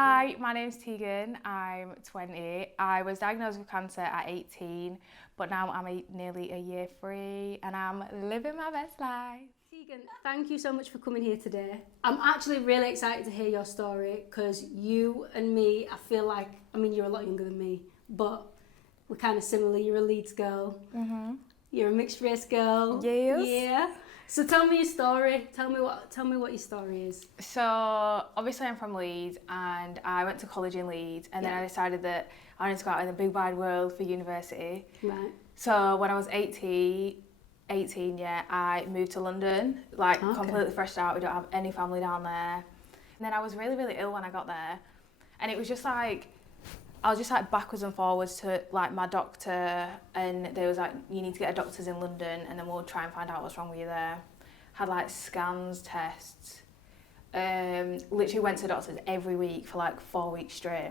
Hi, my name's Tegan. I'm 20. I was diagnosed with cancer at 18, but now I'm nearly a year free and I'm living my best life. Tegan, thank you so much for coming here today. I'm actually really excited to hear your story because you and me, I feel like, you're a lot younger than me, but we're kind of similar. You're a Leeds girl. Mm-hmm. You're a mixed race girl. Yes. Yeah. So tell me your story. Tell me what your story is. So obviously I'm from Leeds and I went to college in Leeds and then I decided that I wanted to go out in the big wide world for university. Right. So when I was 18, I moved to London, completely fresh out. We don't have any family down there. And then I was really, really ill when I got there. And it was just like, I was just like backwards and forwards to like my doctor, and they was like, you need to get a doctor's in London and then we'll try and find out what's wrong with you there. Had like scans, tests, literally went to doctors every week for like 4 weeks straight.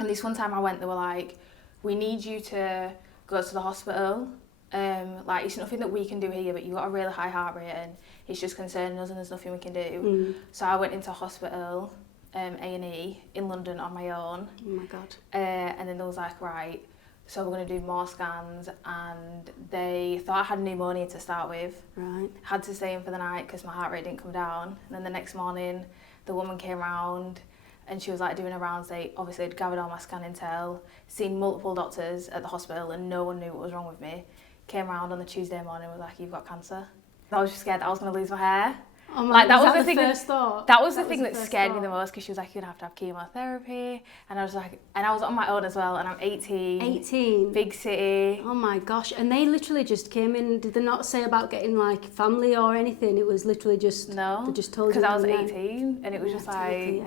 And this one time I went, they were like, we need you to go to the hospital. It's nothing that we can do here, but you've got a really high heart rate and it's just concerning us and there's nothing we can do. So I went into hospital, A&E in London on my own. Oh my God. And then they was like, right, so we're going to do more scans, and they thought I had pneumonia to start with. Right. Had to stay in for the night because my heart rate didn't come down. And then the next morning, the woman came round and she was like doing her rounds. They obviously had gathered all my scan intel, seen multiple doctors at the hospital and no one knew what was wrong with me. Came round on the Tuesday morning and was like, you've got cancer. I was just scared that I was going to lose my hair. Oh my, that was the first thought? That was the thing that scared me the most, because she was like, you're going to have chemotherapy. And I was like, and I was on my own as well, and I'm 18. 18? Big city. Oh my gosh, and they literally just came in, did they not say about getting like family or anything? It was literally just, no, they just told you. Because I was 18, and it was just like,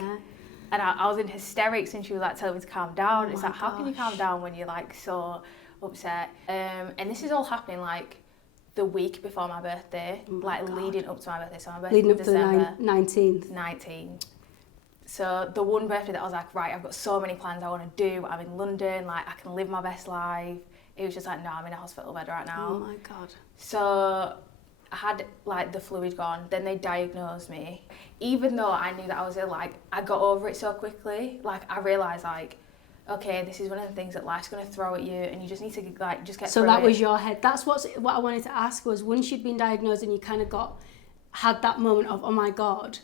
and I was in hysterics, and she was like telling me to calm down. It's like, how can you calm down when you're like so upset? And this is all happening like the week before my birthday, leading up to my birthday. So my birthday leading up December, to the 19th. 19. So the one birthday that I was like, right, I've got so many plans I want to do. I'm in London, like I can live my best life. It was just like, no, I'm in a hospital bed right now. Oh my God. So I had like the fluid gone. Then they diagnosed me. Even though I knew that I was ill, like I got over it so quickly. Like I realised like, okay, this is one of the things that life's going to throw at you and you just need to like just get through it. So that was your head. That's what I wanted to ask was, once you'd been diagnosed and you kind of had that moment of, oh my God,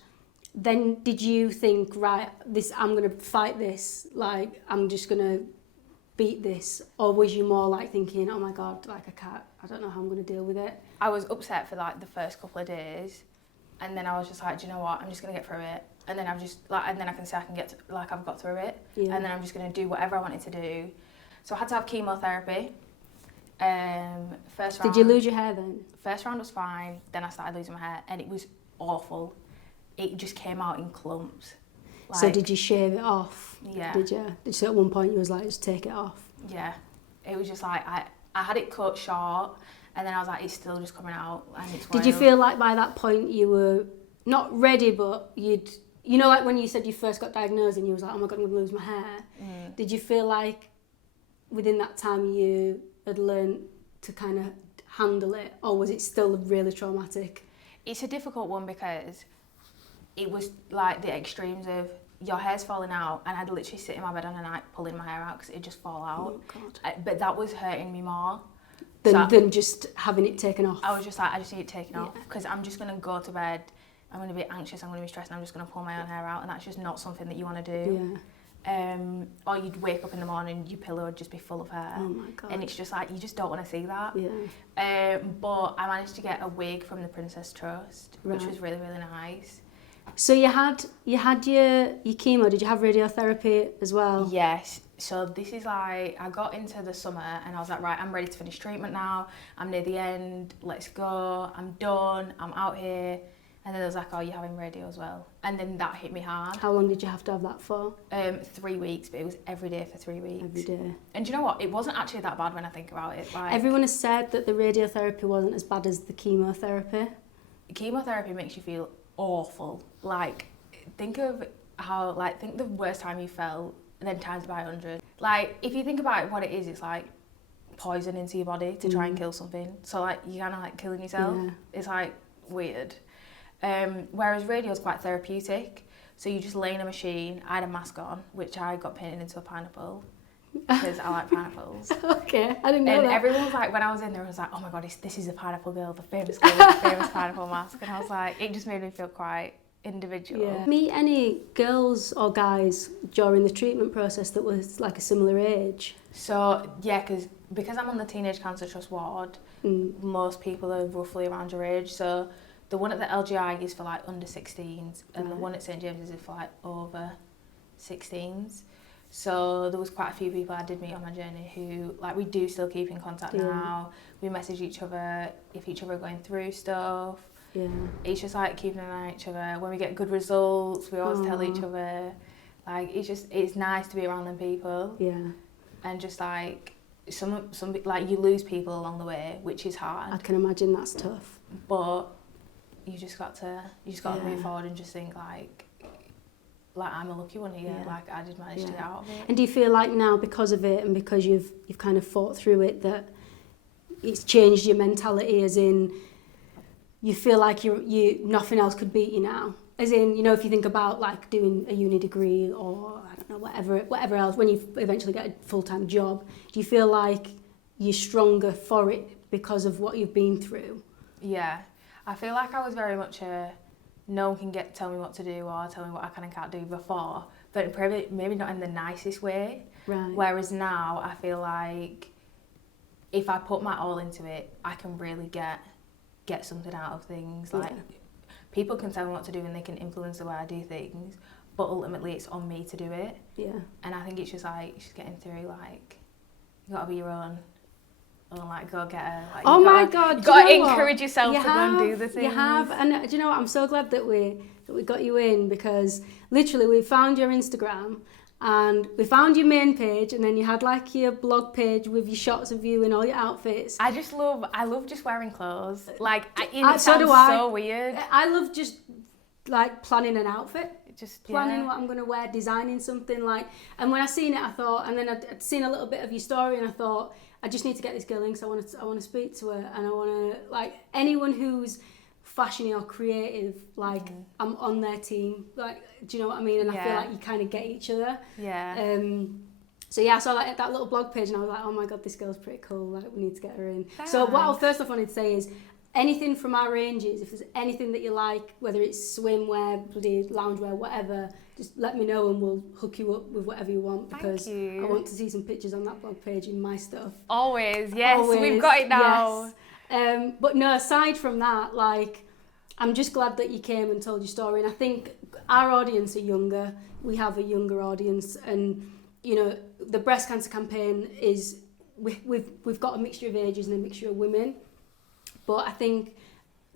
then did you think, right, I'm going to fight this, like I'm just going to beat this? Or was you more like thinking, oh my God, like I don't know how I'm going to deal with it? I was upset for like the first couple of days, and then I was just like, do you know what, I'm just going to get through it. And then and then I can say I can get to, like I've got through it, and then I'm just going to do whatever I wanted to do. So I had to have chemotherapy. First round. Did you lose your hair then? First round was fine. Then I started losing my hair, and it was awful. It just came out in clumps. So did you shave it off? Yeah. Did you? So at one point you was like, just take it off? Yeah. It was just like I had it cut short, and then I was like, it's still just coming out, and it's wild. Did you feel like by that point you were not ready, but you know, like when you said you first got diagnosed and you was like, oh my God, I'm going to lose my hair. Did you feel like within that time you had learned to kind of handle it, or was it still really traumatic? It's a difficult one because it was like the extremes of your hair's falling out, and I'd literally sit in my bed on a night pulling my hair out because it'd just fall out. Oh God. But that was hurting me more than just having it taken off. I was just like, I just need it taken off because I'm just going to go to bed, I'm going to be anxious, I'm going to be stressed, and I'm just going to pull my own hair out, and that's just not something that you want to do. Yeah. Or you'd wake up in the morning, your pillow would just be full of hair. Oh my God. And it's just like, you just don't want to see that. Yeah. But I managed to get a wig from the Princess Trust, which was really, really nice. So you had your chemo. Did you have radiotherapy as well? Yes. So this is like, I got into the summer and I was like, right, I'm ready to finish treatment now. I'm near the end. Let's go. I'm done. I'm out here. And then it was like, oh, you're having radio as well. And then that hit me hard. How long did you have to have that for? 3 weeks, but it was every day for 3 weeks. Every day. And do you know what? It wasn't actually that bad when I think about it. Like, everyone has said that the radiotherapy wasn't as bad as the chemotherapy. Chemotherapy makes you feel awful. Like, think of the worst time you felt, and then times by 100. Like, if you think about what it is, it's like poison into your body to try and kill something. So like, you're kind of like killing yourself. Yeah. It's like weird. Whereas radio is quite therapeutic. So you just lay in a machine. I had a mask on, which I got painted into a pineapple because I like pineapples. Okay, I didn't know and that. everyone was like, when I was in there, I was like, oh my God, this is a pineapple girl, the famous girl with the famous pineapple mask. And I was like, it just made me feel quite individual. Yeah. Meet any girls or guys during the treatment process that was like a similar age? So, yeah, because I'm on the Teenage Cancer Trust ward, most people are roughly around your age. So the one at the LGI is for like under 16s, and the one at St James's is for like over 16s. So there was quite a few people I did meet on my journey who, like, we do still keep in contact now. We message each other if each other are going through stuff. Yeah. It's just like keeping an eye on each other. When we get good results, we always tell each other. Like, it's nice to be around them people. Yeah. And just like some like you lose people along the way, which is hard. I can imagine that's tough. But you just got to move forward and just think like I'm a lucky one here. Like, I did manage to get out of it. And do you feel like now, because of it and because you've kind of fought through it, that it's changed your mentality, as in you feel like you nothing else could beat you now? As in, you know, if you think about like doing a uni degree or I don't know, whatever else, when you eventually get a full-time job, do you feel like you're stronger for it because of what you've been through? Yeah, I feel like I was very much no one can tell me what to do or tell me what I can and can't do before, but probably maybe not in the nicest way. Right. Whereas now I feel like if I put my all into it, I can really get something out of things. Like, people can tell me what to do and they can influence the way I do things, but ultimately it's on me to do it. Yeah. And I think it's just like getting through, like, you gotta be your own. Or like go get her. Like, oh my God! You gotta encourage yourself to go and do the things. You have, and do you know what? I'm so glad that we got you in, because literally we found your Instagram and we found your main page, and then you had like your blog page with your shots of you in all your outfits. I love just wearing clothes. Like, it sounds so weird. I love just like planning an outfit. Just planning what I'm going to wear, designing something like. And when I seen it, I thought, and then I'd seen a little bit of your story, and I thought, I just need to get this girl in because I want to speak to her, and I want to, like, anyone who's fashiony or creative, like, I'm on their team. Like, do you know what I mean? And I feel like you kind of get each other. Yeah. So yeah, I saw like that little blog page and I was like, oh my God, this girl's pretty cool. Like, we need to get her in. Thanks. So what I first off wanted to say is, anything from our ranges, if there's anything that you like, whether it's swimwear, bloody loungewear, whatever, just let me know and we'll hook you up with whatever you want, because I want to see some pictures on that blog page in my stuff. Always, yes, we've got it now. Yes. But no, aside from that, like, I'm just glad that you came and told your story, and I think our audience are younger. We have a younger audience, and you know, the breast cancer campaign is we've got a mixture of ages and a mixture of women. But I think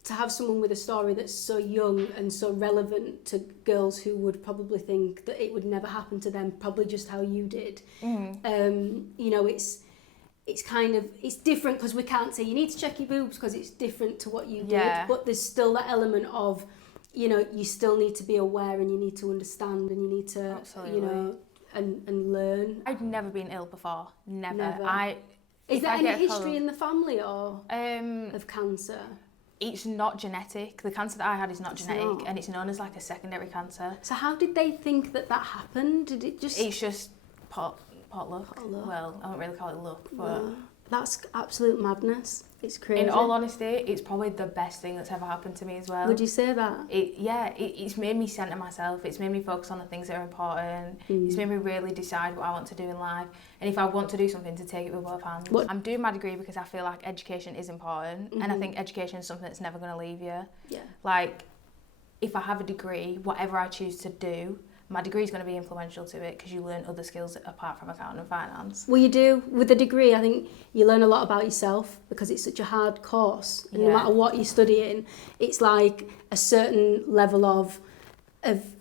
to have someone with a story that's so young and so relevant to girls who would probably think that it would never happen to them, probably just how you did, you know, it's different, because we can't say you need to check your boobs because it's different to what you did, but there's still that element of, you know, you still need to be aware and you need to understand and you need to, you know, and learn. I've never been ill before, never. Is there any history in the family or of cancer? It's not genetic. The cancer that I had is not genetic, and it's known as like a secondary cancer. So how did they think that happened? Did it just... It's just pot luck. Well, I don't really call it luck, but... No. That's absolute madness. It's crazy. In all honesty, it's probably the best thing that's ever happened to me as well. Would you say that? It's made me centre myself. It's made me focus on the things that are important. It's made me really decide what I want to do in life. And if I want to do something, to take it with both hands. I'm doing my degree because I feel like education is important. And I think education is something that's never going to leave you. Yeah. Like, if I have a degree, whatever I choose to do, my degree is going to be influential to it, because you learn other skills apart from accounting and finance. Well, you do. With a degree, I think you learn a lot about yourself, because it's such a hard course. And no matter what you're studying, it's like a certain level of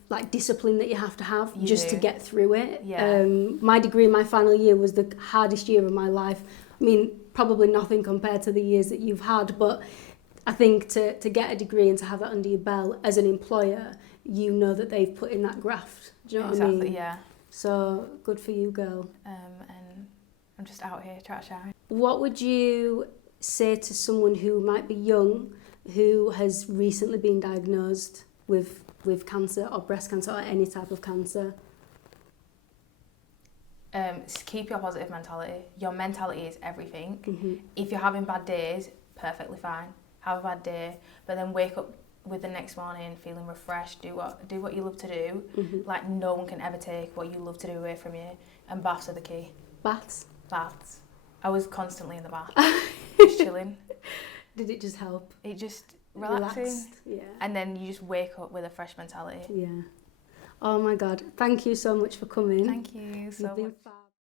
like discipline that you have to have to get through it. Yeah. My degree, my final year, was the hardest year of my life. I mean, probably nothing compared to the years that you've had, but I think to get a degree and to have that under your belt as an employer, you know that they've put in that graft. Do you know what I mean? Exactly, yeah. So, good for you, girl. And I'm just out here trying to shine. What would you say to someone who might be young, who has recently been diagnosed with cancer or breast cancer or any type of cancer? Keep your positive mentality. Your mentality is everything. Mm-hmm. If you're having bad days, perfectly fine. Have a bad day, but then wake up with the next morning feeling refreshed. Do what you love to do. Mm-hmm. Like no one can ever take what you love to do away from you. And baths are the key. Baths? Baths. I was constantly in the bath, just chilling. Did it just help? It just relaxing. Relaxed, yeah. And then you just wake up with a fresh mentality. Yeah. Oh my God! Thank you so much for coming. Thank you so much. Fab.